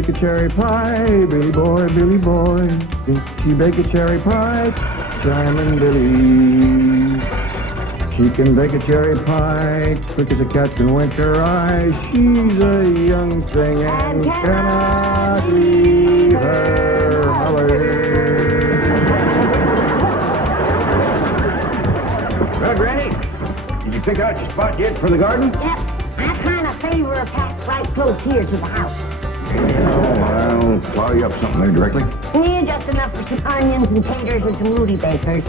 bake a cherry pie, Billy boy, Billy boy. Can she bake a cherry pie? Simon Billy. She can bake a cherry pie, quick as a cat can wink her eye. She's a young thing and cannot leave her mother. Well, Granny, did you pick out your spot yet for the garden? Yep. I kind of favor a patch right close here to the house. I'll plow you up something there directly. Yeah, just enough for some onions and taters and some rudibakers.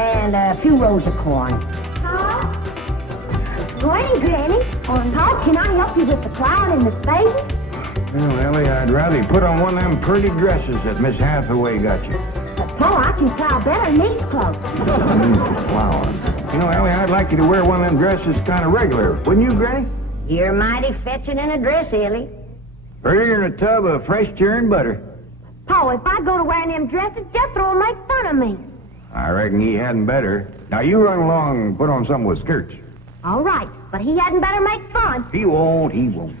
And a few rows of corn. Paul? Morning, Granny. Paul, can I help you with the plowing and the spading? Well, Ellie, I'd rather you put on one of them pretty dresses that Miss Hathaway got you. But, Paul, I can plow better in these clothes. Plowing. You know, Ellie, I'd like you to wear one of them dresses kind of regular. Wouldn't you, Granny? You're mighty fetching in a dress, Ellie. Prettier than a tub of fresh churned butter. Paul, if I go to wearing them dresses, Jethro will make fun of me. I reckon he hadn't better. Now, you run along and put on something with skirts. All right, but he hadn't better make fun. He won't, he won't.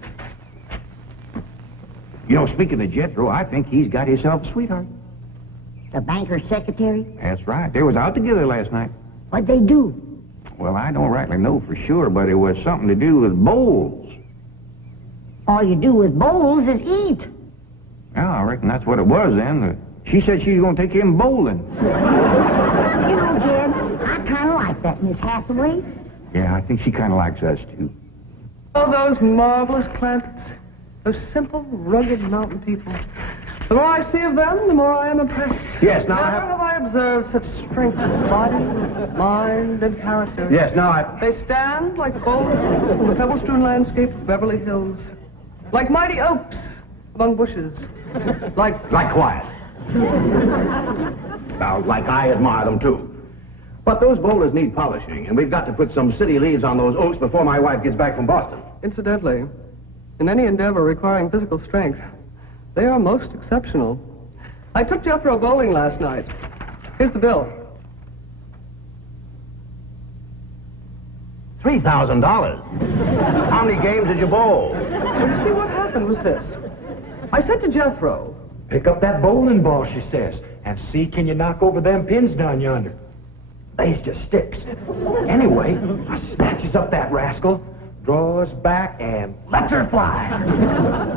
You know, speaking of Jethro, I think he's got himself a sweetheart. The banker's secretary? That's right. They was out together last night. What'd they do? Well, I don't rightly know for sure, but it was something to do with bowls. All you do with bowls is eat. Well, I reckon that's what it was then. She said she was going to take him bowling. You know, Jed, I kind of like that Miss Hathaway. Yeah, I think she kind of likes us, too. Oh, those marvelous plants. Those simple, rugged mountain people. The more I see of them, the more I am impressed. Yes, now Never have I observed such strength of body, mind, and character. Yes, now They stand like boulders in the pebble-strewn landscape of Beverly Hills. Like mighty oaks among bushes. Like quiet. Now, like I admire them, too. But those boulders need polishing, and we've got to put some city leaves on those oaks before my wife gets back from Boston. Incidentally, in any endeavor requiring physical strength, they are most exceptional. I took Jethro bowling last night. Here's the bill. $3,000. How many games did you bowl? Well, you see, what happened was this. I said to Jethro, Pick up that bowling ball, she says, and see can you knock over them pins down yonder. They's just sticks. Anyway, I snatches up that rascal, draws back, and lets her fly.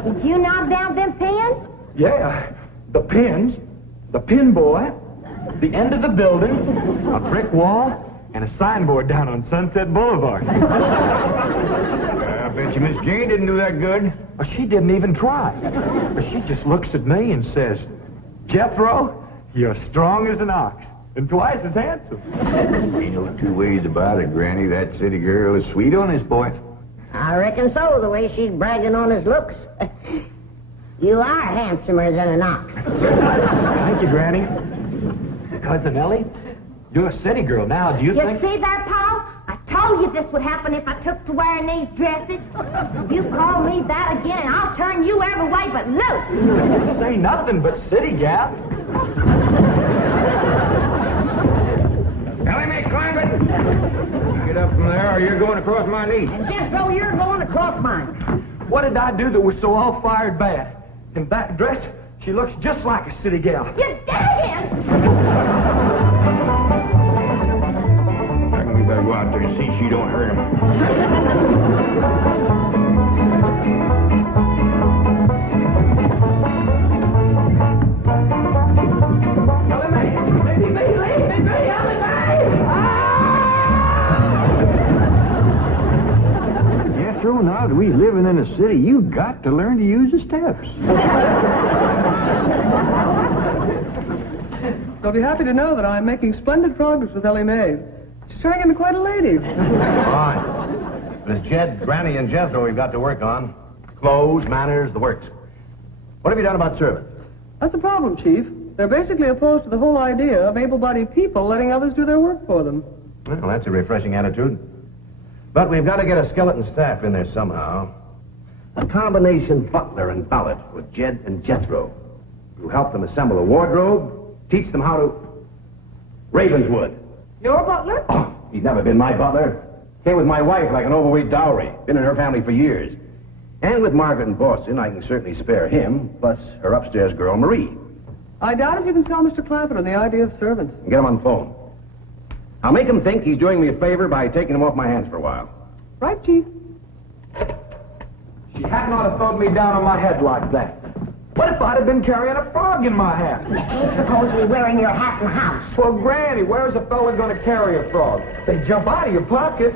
Did you knock down them pins? Yeah, the pins, the pin boy, the end of the building, a brick wall, and a signboard down on Sunset Boulevard. I bet you Miss Jane didn't do that good. Well, she didn't even try. But she just looks at me and says, Jethro, you're strong as an ox and twice as handsome. Ain't no two ways about it, Granny. That city girl is sweet on this boy. I reckon so, the way she's bragging on his looks. You are handsomer than an ox. Thank you, Granny. Cousin Ellie, you're a city girl now. Do you think... see that, Paul? I told you this would happen if I took to wearing these dresses. If you call me that again, I'll turn you every way but loose. Say nothing but city gal. Ellie, me, climb it. Get up from there or you're going across my knee. And Jethro, you're going across mine. What did I do that was so all-fired bad? In that dress, she looks just like a city gal. You did it again! I reckon we better go out there and see she don't hurt him. Jethro, now that we living in a city, you've got to learn to use the steps. I'll be happy to know that I'm making splendid progress with Ellie Mae. She's turning into quite a lady. Fine. But it's Jed, Granny, and Jethro we've got to work on. Clothes, manners, the works. What have you done about servants? That's the problem, Chief. They're basically opposed to the whole idea of able-bodied people letting others do their work for them. Well, that's a refreshing attitude. But we've got to get a skeleton staff in there somehow. A combination butler and valet with Jed and Jethro. Who help them assemble a wardrobe, teach them how to... Ravenswood. Your butler? Oh, he's never been my butler. Came with my wife like an overweight dowry. Been in her family for years. And with Margaret in Boston, I can certainly spare him, plus her upstairs girl, Marie. I doubt if you can sell Mr. Clampett on the idea of servants. Get him on the phone. I'll make him think he's doing me a favor by taking him off my hands for a while. Right, Chief? She hadn't ought to throw me down on my head like that. What if I'd have been carrying a frog in my hat? Ain't supposed to be wearing your hat in the house. Well, Granny, where's a fella going to carry a frog? They jump out of your pocket.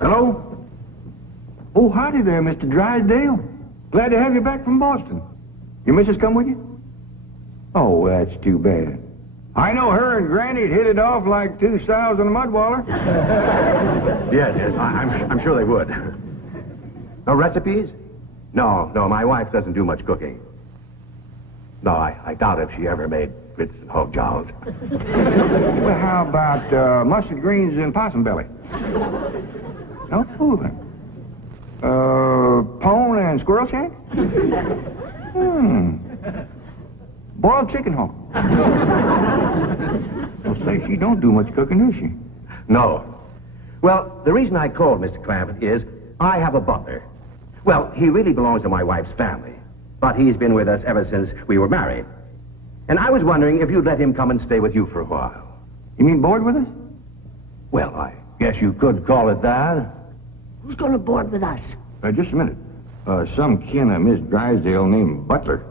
Hello? Oh, howdy there, Mr. Drysdale. Glad to have you back from Boston. Your missus come with you? Oh, that's too bad. I know her and Granny'd hit it off like two sows on a mud waller. Yes, I'm sure they would. No recipes? No, my wife doesn't do much cooking. No, I doubt if she ever made grits and hog jows. Well, how about mustard greens and possum belly? No fooling. Pone and squirrel shank? Boiled chicken hog. Well, say, she don't do much cooking, does she? No. Well, the reason I called Mr. Clampett is I have a butler. Well, he really belongs to my wife's family, but he's been with us ever since we were married. And I was wondering if you'd let him come and stay with you for a while. You mean board with us? Well, I guess you could call it that. Who's going to board with us? Just a minute. Some kin of Miss Drysdale named Butler.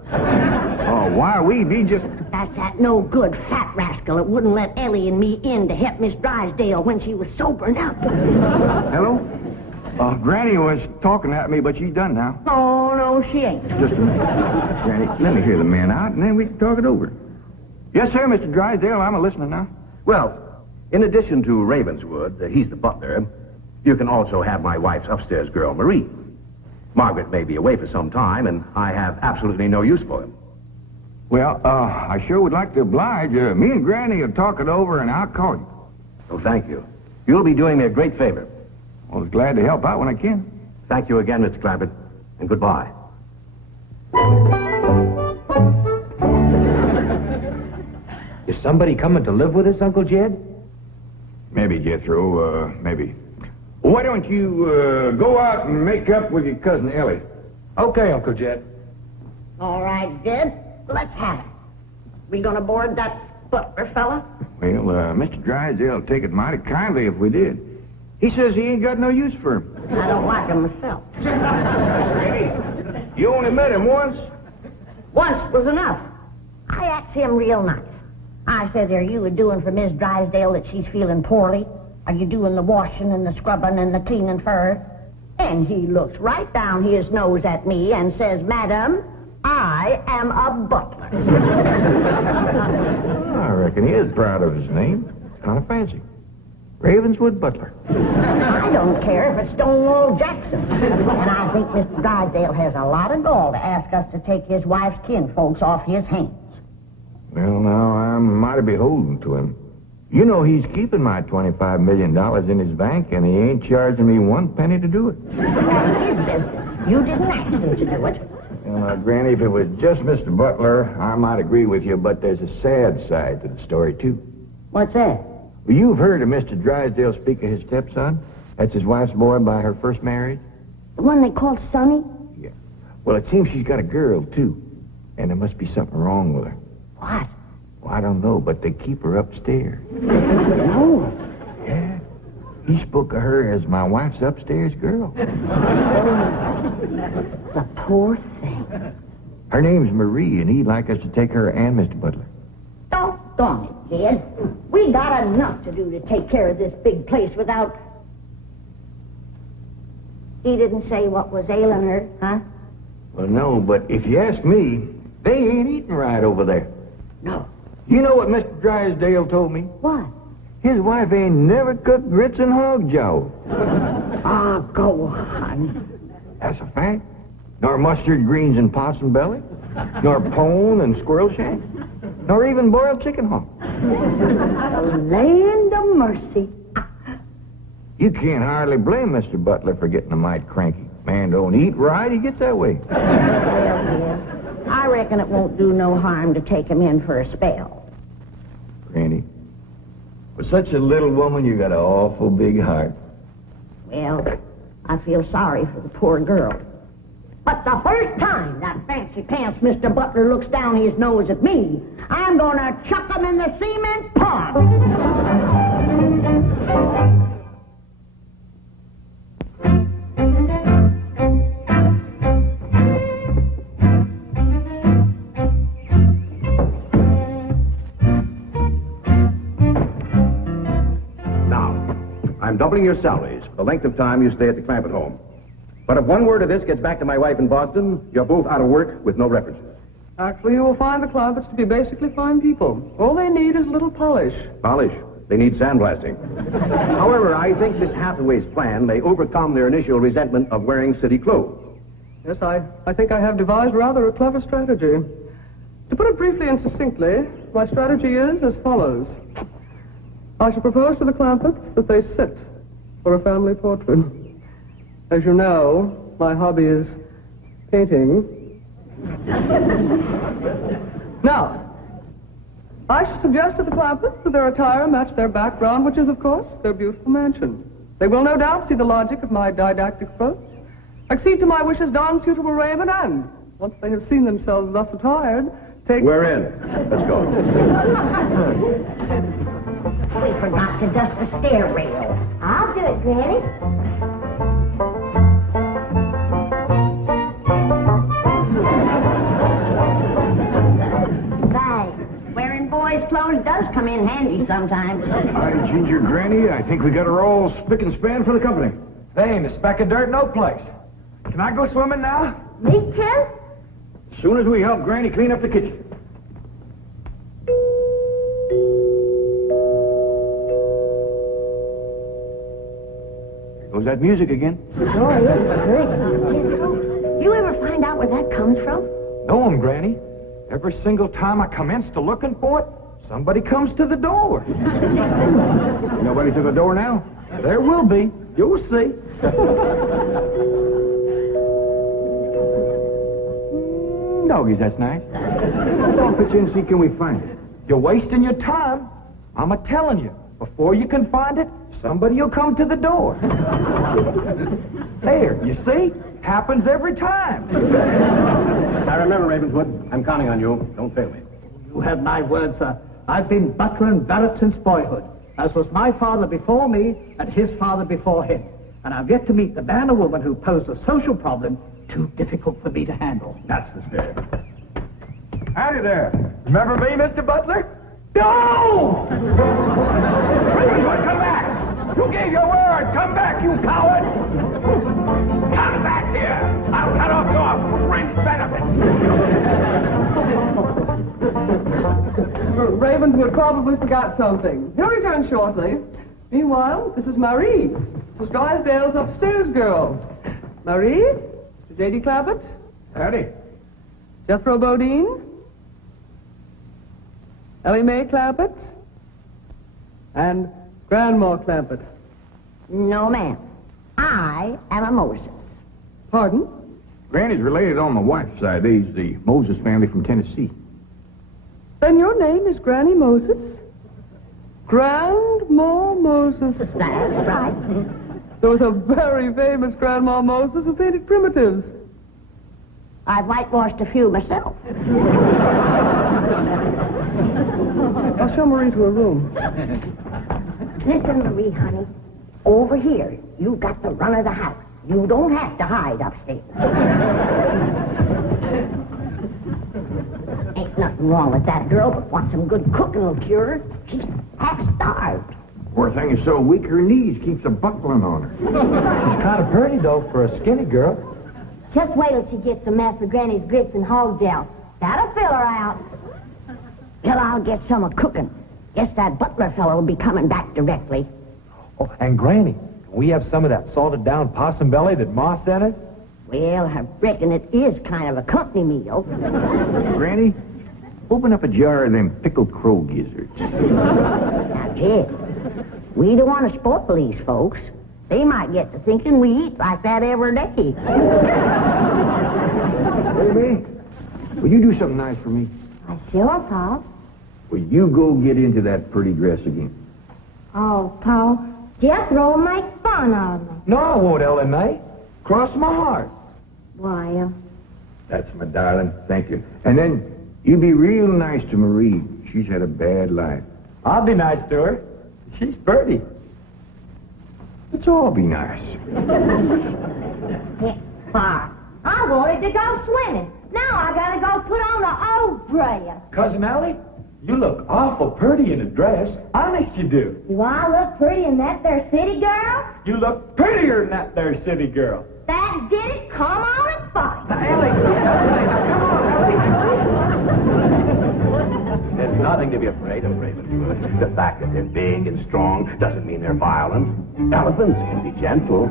Oh, why, we'd be just... That's that no good fat rascal that wouldn't let Ellie and me in to help Miss Drysdale when she was sobering up. Hello? Granny was talking at me, but she's done now. Oh, no, she ain't. Just a minute. Granny, let me hear the man out, and then we can talk it over. Yes, sir, Mr. Drysdale. I'm a listener now. Well, in addition to Ravenswood, he's the butler, you can also have my wife's upstairs girl, Marie. Margaret may be away for some time, and I have absolutely no use for him. Well, I sure would like to oblige. Me and Granny will talk it over, and I'll call you. Oh, thank you. You'll be doing me a great favor. I was glad to help out when I can. Thank you again, Mr. Clampett, and goodbye. Is somebody coming to live with us, Uncle Jed? Maybe, Jethro, maybe. Why don't you go out and make up with your cousin Ellie? Okay, Uncle Jed. All right, Jed. Let's have it. We going to board that butler fella? Well, Mr. Drysdale would take it mighty kindly if we did. He says he ain't got no use for him. I don't like him myself. Granny, you only met him once? Once was enough. I asked him real nice. I said, are you doing for Miss Drysdale that she's feeling poorly? Are you doing the washing and the scrubbing and the cleaning for her? And he looks right down his nose at me and says, Madam, I am a butler. I reckon he is proud of his name. Kind of fancy. Ravenswood Butler. I don't care if it's Stonewall Jackson. And I think Mr. Drysdale has a lot of gall to ask us to take his wife's kinfolks off his hands. Well, now, I'm mighty beholden to him. You know he's keeping my $25 million in his bank, and he ain't charging me one penny to do it. That's his business. You didn't ask him to do it. Well, now, Granny, if it was just Mr. Butler, I might agree with you, but there's a sad side to the story, too. What's that? Well, you've heard of Mr. Drysdale speak of his stepson? That's his wife's boy by her first marriage? The one they call Sonny? Yeah. Well, it seems she's got a girl, too. And there must be something wrong with her. What? Well, I don't know, but they keep her upstairs. No. Yeah. He spoke of her as my wife's upstairs girl. The poor thing. Her name's Marie, and he'd like us to take her and Mr. Butler. Doggone it, kid. We got enough to do to take care of this big place without... He didn't say what was ailing her, huh? Well, no, but if you ask me, they ain't eating right over there. No. You know what Mr. Drysdale told me? What? His wife ain't never cooked grits and hog jowl. Ah, go on. That's a fact. Nor mustard greens and possum belly. Nor pone and squirrel shank. Nor even boiled chicken hog. The land of mercy. You can't hardly blame Mr. Butler for getting a mite cranky. Man don't eat right, he gets that way. Well, dear, I reckon it won't do no harm to take him in for a spell. Granny, for such a little woman, you got an awful big heart. Well, I feel sorry for the poor girl. But the first time that fancy pants Mr. Butler looks down his nose at me, I'm gonna chuck him in the cement pond. I'm doubling your salaries for the length of time you stay at the Clampett home. But if one word of this gets back to my wife in Boston, you're both out of work with no references. Actually, you will find the Clampetts to be basically fine people. All they need is a little polish. Polish? They need sandblasting. However, I think Miss Hathaway's plan may overcome their initial resentment of wearing city clothes. Yes, I think I have devised rather a clever strategy. To put it briefly and succinctly, my strategy is as follows. I shall propose to the Clampetts that they sit for a family portrait. As you know, my hobby is painting. Now, I shall suggest to the Clampetts that their attire match their background, which is, of course, their beautiful mansion. They will no doubt see the logic of my didactic approach, accede to my wishes, don suitable raiment, and, once they have seen themselves thus attired, take... We're in. Let's go. We forgot to dust the stair rail. I'll do it, Granny. Besides, wearing boys' clothes does come in handy sometimes. Hi, Ginger Granny. I think we got her all spick and span for the company. They ain't a speck of dirt, no place. Can I go swimming now? Me too? As soon as we help Granny clean up the kitchen. Was that music again? Oh, yes, good. You ever find out where that comes from? Know 'em, Granny. Every single time I commence to looking for it, somebody comes to the door. Nobody to the door now? There will be. You'll see. Doggies, that's nice. I'll pitch in and see can we find it. You're wasting your time. I'm a-telling you. Before you can find it, somebody will come to the door. There, you see? Happens every time. Now remember, Ravenswood, I'm counting on you. Don't fail me. You have my word, sir. I've been butler and barrett since boyhood, as was my father before me and his father before him. And I've yet to meet the man or woman who posed a social problem too difficult for me to handle. That's the spirit. Howdy there. Remember me, Mr. Butler? No! Ravenswood, come back! You gave your word! Come back, you coward! Come back here! I'll cut off your fringe benefits! Ravenswood probably forgot something. He'll return shortly. Meanwhile, this is Marie. This is Drysdale's upstairs girl. Marie? J.D. Clampett? Howdy. Jethro Bodine? Ellie Mae Clampett? And Grandma Clampett. No, ma'am. I am a Moses. Pardon? Granny's related on the wife's side. They's the Moses family from Tennessee. Then your name is Granny Moses? Grandma Moses. That's right. There was a very famous Grandma Moses who painted primitives. I've whitewashed a few myself. I'll show Marie to her room. Listen, Marie, honey. Over here, you've got the run of the house. You don't have to hide upstairs. Ain't nothing wrong with that girl, but want some good cooking will cure her. She's half starved. Poor thing is so weak her knees keeps a buckling on her. She's kind of pretty, though, for a skinny girl. Just wait till she gets some mess of Granny's grits and hog gel. That'll fill her out. Till I'll get some of cooking. Guess that butler fellow will be coming back directly. Oh, and Granny, can we have some of that salted down possum belly that Ma sent us? Well, I reckon it is kind of a company meal. Granny, open up a jar of them pickled crow gizzards. Now, kid, we don't want to spoil these folks. They might get to thinking we eat like that every day. Baby, will you do something nice for me? I sure, Paul. Will you go get into that pretty dress again? Oh, Paul, Jethro might fun of me. No, I won't, Ellie Mae. Cross my heart. Well, That's my darling. Thank you. And then you be real nice to Marie. She's had a bad life. I'll be nice to her. She's pretty. Let's all be nice. far. I wanted to go swimming. Now I gotta go put on an old dress. Cousin Ellie, you look awful pretty in a dress. Honest you do. Do I look pretty in that there city girl? You look prettier than that there city girl. That did it. Come on and fight. Now, Ellie, come on, There's nothing to be afraid of, Ravenwood. The fact that they're big and strong doesn't mean they're violent. Elephants can be gentle.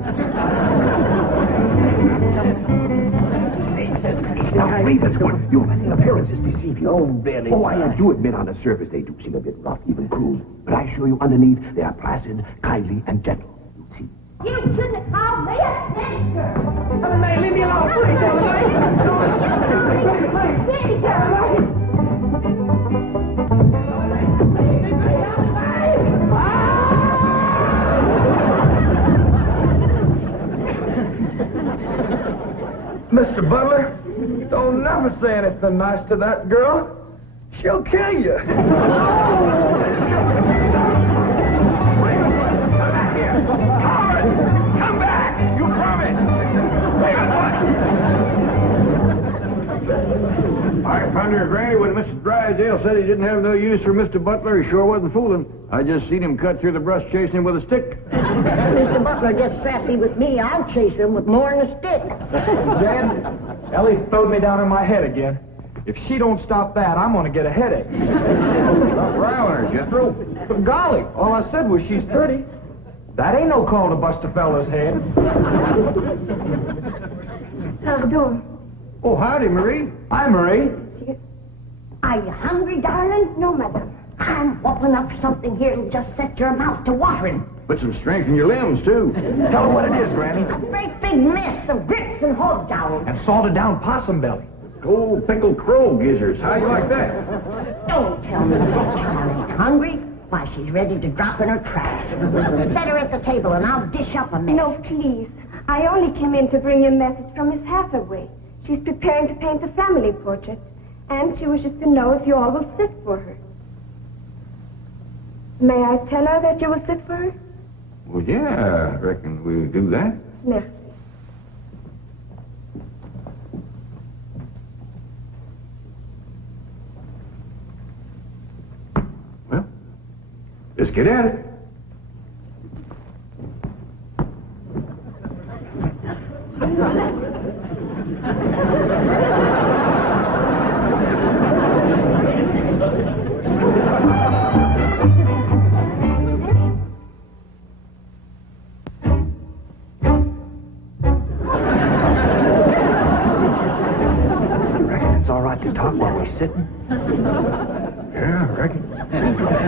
Now, Ravenwood, your appearances deceive you. Oh, really? Oh, I do admit on the surface they do seem a bit rough, even cruel. But I assure you, underneath, they are placid, kindly, and gentle. You'll see. You shouldn't have called me a city girl. May, leave me alone, please, City girl. Mr. Butler, don't never say anything nice to that girl. She'll kill you. Come back! You promised! I wonder, Granny, when Mr. Drysdale said he didn't have no use for Mr. Butler, he sure wasn't fooling. I just seen him cut through the brush chasing him with a stick. Mr. Butler gets sassy with me, I'll chase him with more than a stick. Jen, Ellie throwed me down on my head again. If she don't stop that, I'm gonna get a headache. Stop riling her, Jethro. But golly, all I said was she's pretty. That ain't no call to bust a fella's head. How's it doing? Oh, howdy, Marie. Hi, Marie. Are you hungry, darling? No, madam. I'm whooping up something here that'll just set your mouth to watering. Put some strength in your limbs, too. Tell her what it is, Granny. A great big mess of grits and hose jowls. And salted down possum belly. Cold pickled crow gizzards. How you like that? Don't tell me that child ain't hungry. Why, she's ready to drop in her tracks. Set her at the table and I'll dish up a mess. No, please. I only came in to bring you a message from Miss Hathaway. She's preparing to paint a family portrait, and she wishes to know if you all will sit for her. May I tell her that you will sit for her? Well, yeah, I reckon we'll do that. Merci. Well, let's get at it. It's all right to talk while we're sitting. Yeah, I reckon. I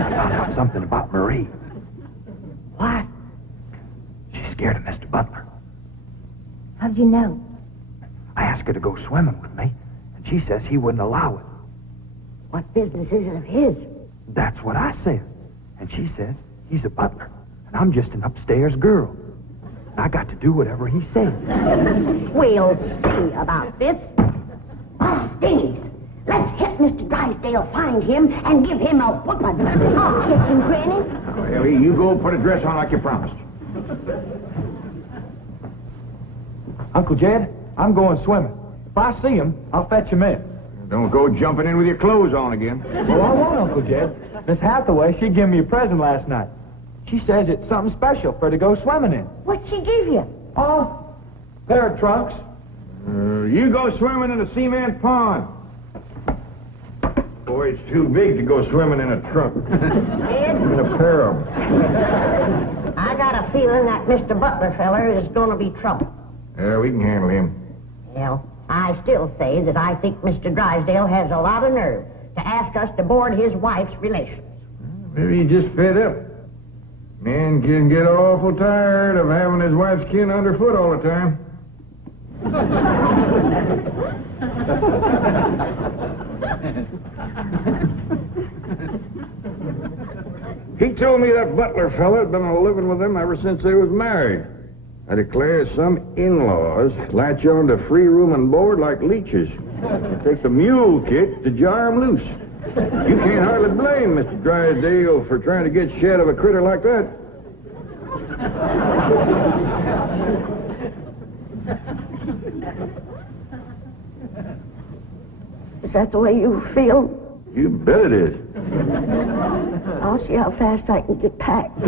found out something about Marie. What? She's scared of Mr. Butler. How'd you know? I asked her to go swimming with me, and she says he wouldn't allow it. What business is it of his? That's what I said. And she says he's a butler, and I'm just an upstairs girl. And I got to do whatever he says. We'll see about this. Oh, dingies. Let's hit Mr. Drysdale, find him, and give him a whooping. Oh, Kitchen Granny. Well, you go put a dress on like you promised. Uncle Jed, I'm going swimming. If I see him, I'll fetch him in. Don't go jumping in with your clothes on again. Well, I won't, Uncle Jed. Miss Hathaway, she gave me a present last night. She says it's something special for her to go swimming in. What'd she give you? Oh, pair of trunks. You go swimming in a cement pond. Boy, it's too big to go swimming in a trunk. Ed, In a pair of them. I got a feeling that Mr. Butler feller is going to be trouble. Yeah, we can handle him. Well, I still say that I think Mr. Drysdale has a lot of nerve to ask us to board his wife's relations. Maybe he's just fed up. Man can get awful tired of having his wife's skin underfoot all the time. He told me that butler fella had been living with them ever since they was married. I declare some in-laws latch on to free room and board like leeches. It takes a mule kick to jar 'em loose. You can't hardly blame Mr. Drysdale for trying to get shed of a critter like that. Is that the way you feel? You bet it is. I'll see how fast I can get packed.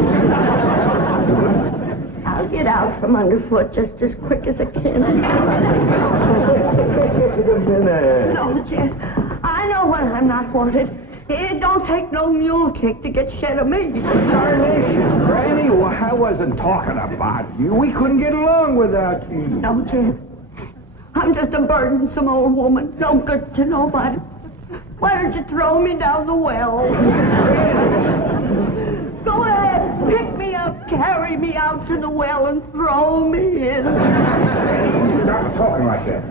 I'll get out from underfoot just as quick as I can. No, Jeff. I know when I'm not wanted. It don't take no mule kick to get shed of me. Darnation, Granny, well, I wasn't talking about you. We couldn't get along without you. No, Jeff. I'm just a burdensome old woman. No good to nobody. Why don't you throw me down the well? Go ahead, pick me up, carry me out to the well, and throw me in. Stop talking like that.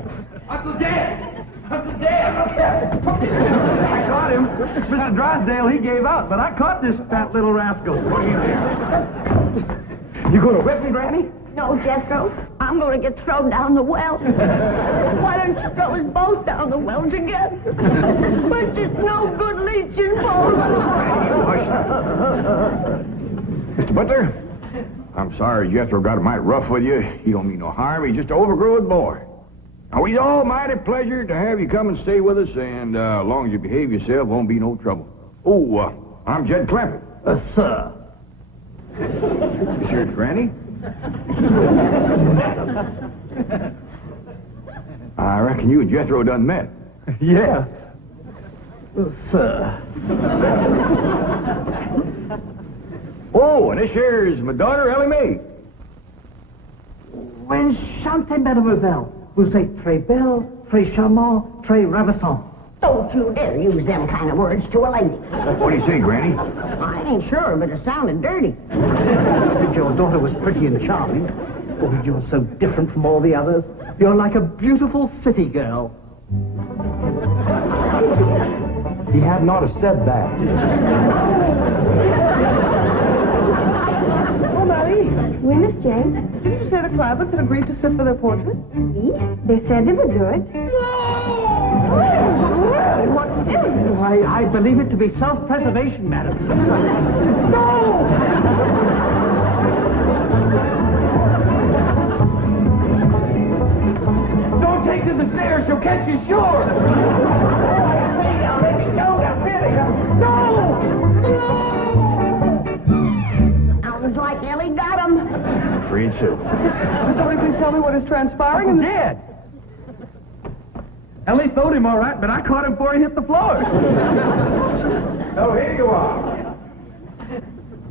Uncle Dan! Uncle Dan! I caught him. Mr. Drysdale, he gave out, but I caught this fat little rascal. What are you doing? You gonna whip me, Granny? No, Jethro. I'm going to get thrown down the well. Why don't you throw us both down the well together? But it's no good leeching both. Mr. Butler, I'm sorry Jethro got a mite rough with you. He don't mean no harm. He's just an overgrown boy. Now, we's all mighty pleasure to have you come and stay with us, and as long as you behave yourself, won't be no trouble. Oh, I'm Jed Clampett. Sir. This here's Granny. I reckon you and Jethro done met. Yeah. Sir. Oh, and this here's my daughter, Ellie Mae. Enchantée, mademoiselle. Vous êtes très belle, très charmant, très ravissant. Don't you dare use them kind of words to a lady. What do you say, Granny? I ain't sure, but it sounded dirty. But your daughter was pretty and charming. Oh, you're so different from all the others. You're like a beautiful city girl. He had not have said that. Oh, Mary, Oui, Miss Jane. didn't you say the Clampetts had agreed to sit for their portrait? Oui, they said they would do it. What is it? I believe it to be self-preservation, madam. Don't take to the stairs, she'll catch you sure! Sounds like Ellie got him. Afraid so. Somebody please tell me what is transpiring in Dead. Ellie throwed him all right, but I caught him before he hit the floor. So here you are.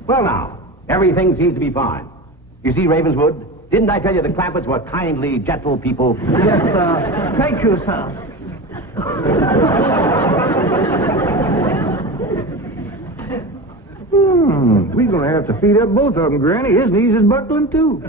Well, now, everything seems to be fine. You see, Ravenswood, didn't I tell you the Clampetts were kindly, gentle people? Yes, sir. Thank you, sir. We're gonna have to feed up both of them, Granny. His knees is buckling, too.